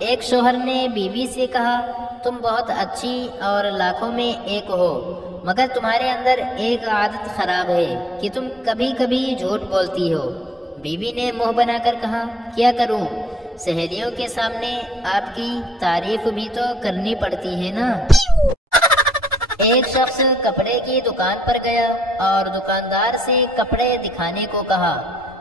ایک شوہر نے بیوی سے کہا، تم بہت اچھی اور لاکھوں میں ایک ہو، مگر تمہارے اندر ایک عادت خراب ہے کہ تم کبھی کبھی جھوٹ بولتی ہو۔ بیوی نے منہ بنا کر کہا، کیا کروں؟ سہیلیوں کے سامنے آپ کی تعریف بھی تو کرنی پڑتی ہے نا۔ ایک شخص کپڑے کی دکان پر گیا اور دکاندار سے کپڑے دکھانے کو کہا۔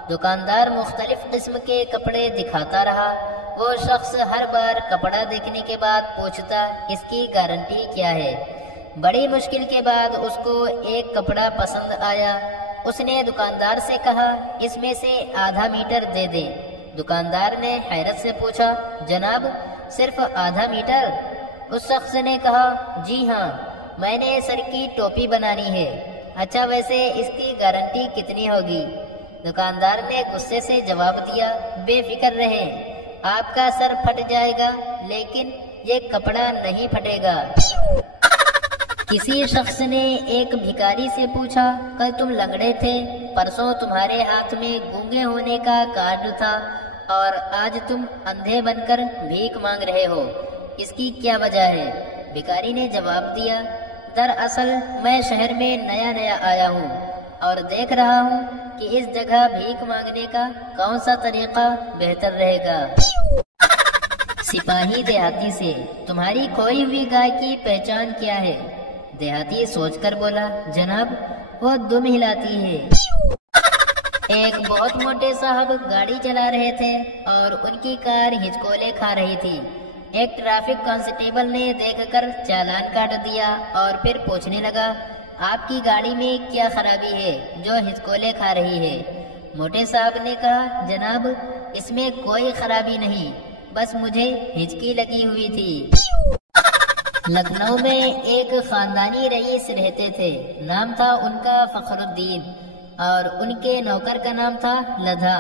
دکاندار مختلف قسم کے کپڑے دکھاتا رہا۔ وہ شخص ہر بار کپڑا دیکھنے کے بعد پوچھتا، اس کی گارنٹی کیا ہے؟ بڑی مشکل کے بعد اس کو ایک کپڑا پسند آیا۔ اس نے دکاندار سے کہا، اس میں سے آدھا میٹر دے دے۔ دکاندار نے حیرت سے پوچھا، جناب صرف آدھا میٹر؟ اس شخص نے کہا، جی ہاں، میں نے سر کی ٹوپی بنانی ہے۔ اچھا ویسے اس کی گارنٹی کتنی ہوگی؟ دکاندار نے غصے سے جواب دیا، بے فکر رہیں، آپ کا سر پھٹ جائے گا لیکن یہ کپڑا نہیں پھٹے گا۔ کسی شخص نے ایک بھکاری سے پوچھا، کل تم لنگڑے تھے، پرسوں تمہارے ہاتھ میں گونگے ہونے کا کارڈ تھا اور آج تم اندھے بن کر بھیک مانگ رہے ہو، اس کی کیا وجہ ہے؟ بھکاری نے جواب دیا، دراصل میں شہر میں نیا آیا ہوں اور دیکھ رہا ہوں کہ اس جگہ بھیک مانگنے کا کون سا طریقہ بہتر رہے گا۔ سپاہی دیہاتی سے، تمہاری کھوئی ہوئی گائے کی پہچان کیا ہے؟ دیہاتی سوچ کر بولا، جناب وہ دم ہلاتی ہے۔ ایک بہت موٹے صاحب گاڑی چلا رہے تھے اور ان کی کار ہچکولے کھا رہی تھی۔ ایک ٹریفک کانسٹیبل نے دیکھ کر چالان کاٹ دیا اور پھر پوچھنے لگا، آپ کی گاڑی میں کیا خرابی ہے جو ہچکولے کھا رہی ہے؟ موٹے صاحب نے کہا، جناب اس میں کوئی خرابی نہیں، بس مجھے ہچکی لگی ہوئی تھی۔ لکھنؤ میں ایک خاندانی رئیس رہتے تھے، نام تھا ان کا فخر الدین اور ان کے نوکر کا نام تھا لدھا۔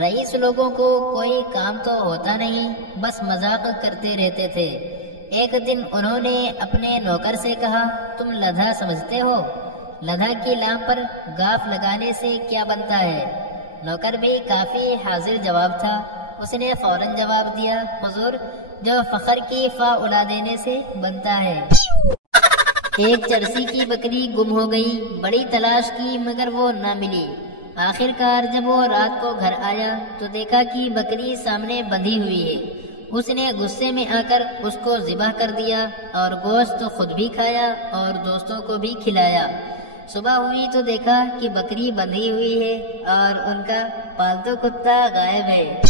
رئیس لوگوں کو کوئی کام تو ہوتا نہیں، بس مذاق کرتے رہتے تھے۔ ایک دن انہوں نے اپنے نوکر سے کہا، تم لدھا سمجھتے ہو؟ لدھا کی لام پر گاف لگانے سے کیا بنتا ہے؟ نوکر بھی کافی حاضر جواب تھا۔ اس نے فوراً جواب دیا، حضور جو فخر کی فا اڑا دینے سے بنتا ہے۔ ایک چرسی کی بکری گم ہو گئی، بڑی تلاش کی مگر وہ نہ ملی۔ آخر کار جب وہ رات کو گھر آیا تو دیکھا کہ بکری سامنے بندھی ہوئی ہے۔ اس نے غصے میں آ کر اس کو ذبح کر دیا اور گوشت خود بھی کھایا اور دوستوں کو بھی کھلایا۔ صبح ہوئی تو دیکھا کہ بکری بندھی ہوئی ہے اور ان کا پالتو کتا غائب ہے۔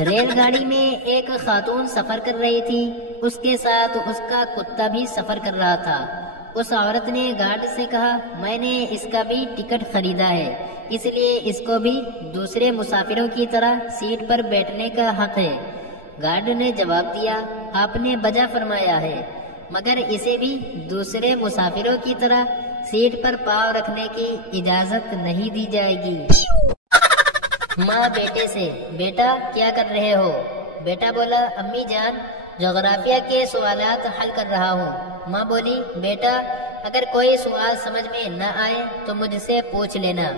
ریل گاڑی میں ایک خاتون سفر کر رہی تھی، اس کے ساتھ اس کا کتا بھی سفر کر رہا تھا۔ اس عورت نے گارڈ سے کہا، میں نے اس کا بھی ٹکٹ خریدا ہے، اس لیے اس کو بھی دوسرے مسافروں کی طرح سیٹ پر بیٹھنے کا حق ہے۔ گارڈ نے جواب دیا، آپ نے بجا فرمایا ہے، مگر اسے بھی دوسرے مسافروں کی طرح سیٹ پر پاؤں رکھنے کی اجازت نہیں دی جائے گی۔ ماں بیٹے سے، بیٹا کیا کر رہے ہو؟ بیٹا بولا، امی جان جغرافیہ کے سوالات حل کر رہا ہوں۔ ماں بولی، بیٹا اگر کوئی سوال سمجھ میں نہ آئے تو مجھ سے پوچھ لینا۔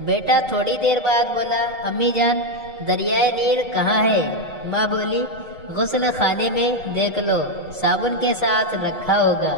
بیٹا تھوڑی دیر بعد بولا، امی جان دریائے نیل کہاں ہے؟ ماں بولی، غسل خانے میں دیکھ لو، صابن کے ساتھ رکھا ہوگا۔